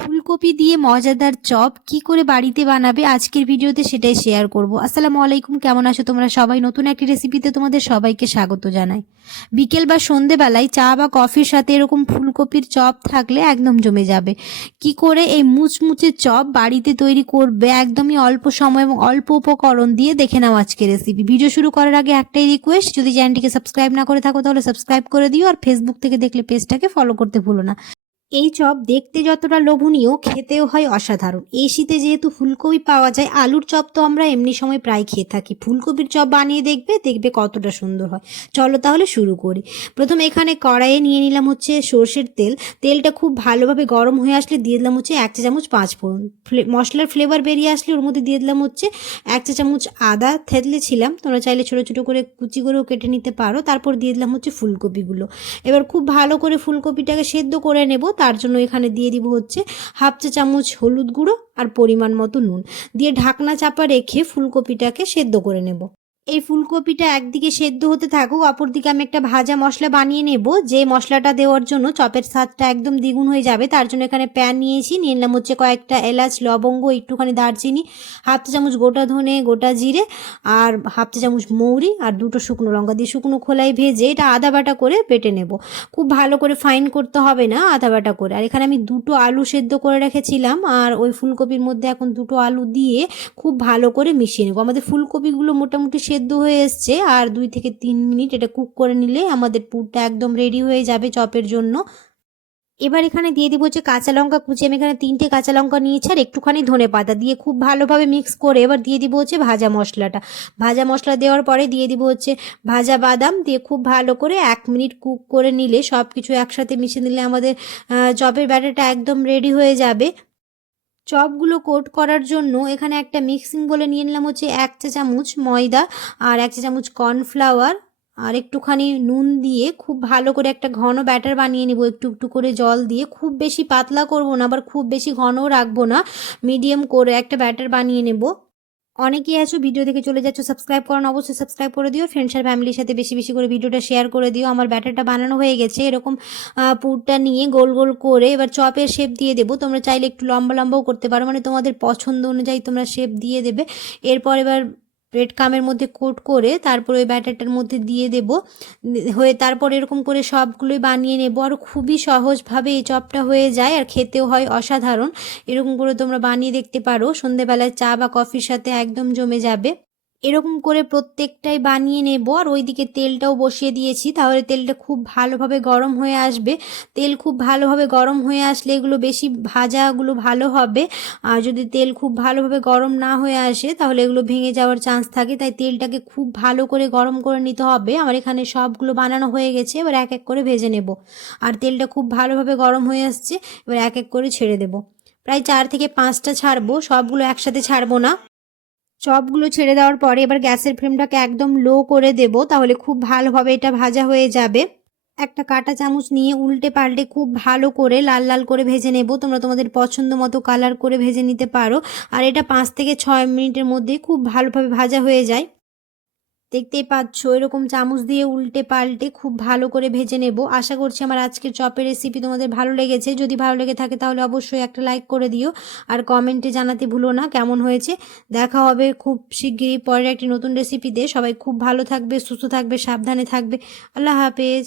ফুলকপি দিয়ে মজাদার চপ কি করে বাড়িতে বানাবে আজকের ভিডিওতে সেটাই শেয়ার করব। আসসালামু আলাইকুম, কেমন আছো তোমরা সবাই? নতুন একটি রেসিপিতে তোমাদের সবাইকে স্বাগত জানাই। বিকেল বা সন্ধেবেলায় চা বা কফির সাথে এরকম ফুলকপির চপ থাকলে একদম জমে যাবে। কি করে এই মুচমুচে চপ বাড়িতে তৈরি করবে একদমই অল্প সময় এবং অল্প উপকরণ দিয়ে দেখে নাও আজকের রেসিপি। ভিডিও শুরু করার আগে একটাই রিকোয়েস্ট, যদি চ্যানেলটিকে সাবস্ক্রাইব না করে থাকো তাহলে সাবস্ক্রাইব করে দিও, আর ফেসবুক থেকে দেখলে পেজটাকে ফলো করতে ভুলো না। এই চপ দেখতে যতটা লোভনীয়, খেতেও হয় অসাধারণ। এই শীতে যেহেতু ফুলকপি পাওয়া যায়, আলুর চপ তো আমরা এমনি সময় প্রায় খেয়ে থাকি, ফুলকপির চপ বানিয়ে দেখবে কতটা সুন্দর হয়। চলো তাহলে শুরু করি। প্রথমে এখানে কড়াইয়ে নিয়ে নিলাম হচ্ছে সর্ষের তেল। তেলটা খুব ভালোভাবে গরম হয়ে আসলে দিয়ে দিলাম হচ্ছে 1 চা চামচ 5 ফোড়ন। মশলার ফ্লেভার বেরিয়ে আসলে ওর মধ্যে দিয়ে দিলাম হচ্ছে 1 চা চামচ আদা থেতলেছিলাম, তোমরা চাইলে ছোটো ছোটো করে কুচি করেও কেটে নিতে পারো। তারপর দিয়ে দিলাম হচ্ছে ফুলকপিগুলো। এবার খুব ভালো করে ফুলকপিটাকে সেদ্ধ করে নেব। তার জন্য এখানে দিয়ে দিব হচ্ছে 1/2 চা চামচ হলুদ গুঁড়ো আর পরিমাণ মতো নুন দিয়ে ঢাকনা চাপা রেখে ফুলকপিটাকে সেদ্ধ করে নেব। এই ফুলকপিটা একদিকে সেদ্ধ হতে থাকুক, অপরদিকে আমি একটা ভাজা মশলা বানিয়ে নেব। যে মশলাটা দেওয়ার জন্য চপের স্বাদটা একদম দ্বিগুণ হয়ে যাবে। তার জন্য এখানে প্যান নিয়েছি, নিয়ে নিলাম হচ্ছে কয়েকটা এলাচ, লবঙ্গ, একটুখানি দারচিনি, 1/2 চা চামচ গোটা ধনে, গোটা জিরে আর 1/2 চা চামচ মৌরি আর 2টো শুকনো লঙ্কা দিয়ে শুকনো খোলায় ভেজে এটা আদা বাটা করে বেটে নেব। খুব ভালো করে ফাইন করতে হবে না, আদা বাটা করে। আর এখানে আমি 2টো আলু সেদ্ধ করে রেখেছিলাম, আর ওই ফুলকপির মধ্যে এখন 2টো আলু দিয়ে খুব ভালো করে মিশিয়ে নেব। আমাদের ফুলকপিগুলো মোটামুটি সেদ্ধ হয়ে এসছে, আর 2 থেকে 3 মিনিট এটা কুক করে নিলে আমাদের পুরটা একদম রেডি হয়ে যাবে চপের জন্য। এবার এখানে দিয়ে দিব হচ্ছে কাঁচা লঙ্কা কুচি। আমি এখানে 3টে কাঁচা লঙ্কা নিয়েছি আর একটুখানি ধনে পাতা দিয়ে খুব ভালোভাবে মিক্স করে এবার দিয়ে দিব হচ্ছে ভাজা মশলাটা। ভাজা মশলা দেওয়ার পরে দিয়ে দিব হচ্ছে ভাজা বাদাম দিয়ে খুব ভালো করে 1 মিনিট কুক করে নিলে, সব কিছু একসাথে মিশে নিলে আমাদের চপের ব্যাটারটা একদম রেডি হয়ে যাবে। চপগুলো কোট করার জন্য এখানে একটা মিক্সিং বলে নিয়ে নিলাম হচ্ছে 1 চা চামচ ময়দা আর 1 চা চামচ কর্নফ্লাওয়ার আর একটুখানি নুন দিয়ে খুব ভালো করে একটা ঘন ব্যাটার বানিয়ে নিব। একটু একটু করে জল দিয়ে, খুব বেশি পাতলা করব না আবার খুব বেশি ঘনও রাখবো না, মিডিয়াম করে একটা ব্যাটার বানিয়ে নেব। অনেকেই আছো ভিডিও দেখে চলে যাচ্ছ, সাবস্ক্রাইব করো না, অবশ্যই সাবস্ক্রাইব করে দিও। ফ্রেন্ডস আর ফ্যামিলির সাথে বেশি বেশি করে ভিডিওটা শেয়ার করে দিও। আমার ব্যাটারটা বানানো হয়ে গেছে। এরকম পুরটা নিয়ে গোল গোল করে এবার চপের শেপ দিয়ে দেবো। তোমরা চাইলে একটু লম্বা লম্বাও করতে পারো, মানে তোমাদের পছন্দ অনুযায়ী তোমরা শেপ দিয়ে দেবে। এরপর এবার ব্রেড কামের মধ্যে কোট করে তারপর ওই ব্যাটারটার মধ্যে দিয়ে দেব হয়ে তারপর এরকম করে সবগুলোই বানিয়ে নেব। আর খুবই সহজভাবে এই চপটা হয়ে যায় আর খেতেও হয় অসাধারণ। এরকম করে তোমরা বানিয়ে দেখতে পারো, সন্ধেবেলায় চা বা কফির সাথে একদম জমে যাবে। এরকম করে প্রত্যেকটাই বানিয়ে নেব। আর ওইদিকে তেলটাও বসিয়ে দিয়েছি, তাহলে তেলটা খুব ভালোভাবে গরম হয়ে আসবে। তেল খুব ভালোভাবে গরম হয়ে আসলে এগুলো বেশি ভাজাগুলো ভালো হবে। আর যদি তেল খুব ভালোভাবে গরম না হয়ে আসে তাহলে এগুলো ভেঙে যাওয়ার চান্স থাকে, তাই তেলটাকে খুব ভালো করে গরম করে নিতে হবে। আমার এখানে সবগুলো বানানো হয়ে গেছে, এবার এক এক করে ভেজে নেব। আর তেলটা খুব ভালোভাবে গরম হয়ে আসছে, এবার এক এক করে ছেড়ে দেব। প্রায় 4 থেকে 5টা ছাড়বো, সবগুলো একসাথে ছাড়বো না। চপগুলো ছেড়ে দেওয়ার পরে এবার গ্যাসের ফ্লেমটাকে একদম লো করে দেব, তাহলে খুব ভালোভাবে এটা ভাজা হয়ে যাবে। একটা কাঁটা চামচ নিয়ে উল্টে পাল্টে খুব ভালো করে লাল লাল করে ভেজে নেব। তোমরা তোমাদের পছন্দ মতো কালার করে ভেজে নিতে পারো। আর এটা 5 থেকে 6 মিনিটের মধ্যে খুব ভালোভাবে ভাজা হয়ে যায়। দেখতেই পাচ্ছ এরকম চামচ দিয়ে উল্টে পাল্টে খুব ভালো করে ভেজে নেব। আশা করছি আমার আজকের চপের রেসিপি তোমাদের ভালো লেগেছে। যদি ভালো লেগে থাকে তাহলে অবশ্যই একটা লাইক করে দিও, আর কমেন্টে জানাতে ভুলো না কেমন হয়েছে। দেখা হবে খুব শিগগিরই পরের একটি নতুন রেসিপিতে। সবাই খুব ভালো থাকবে, সুস্থ থাকবে, সাবধানে থাকবে। আল্লাহ হাফেজ।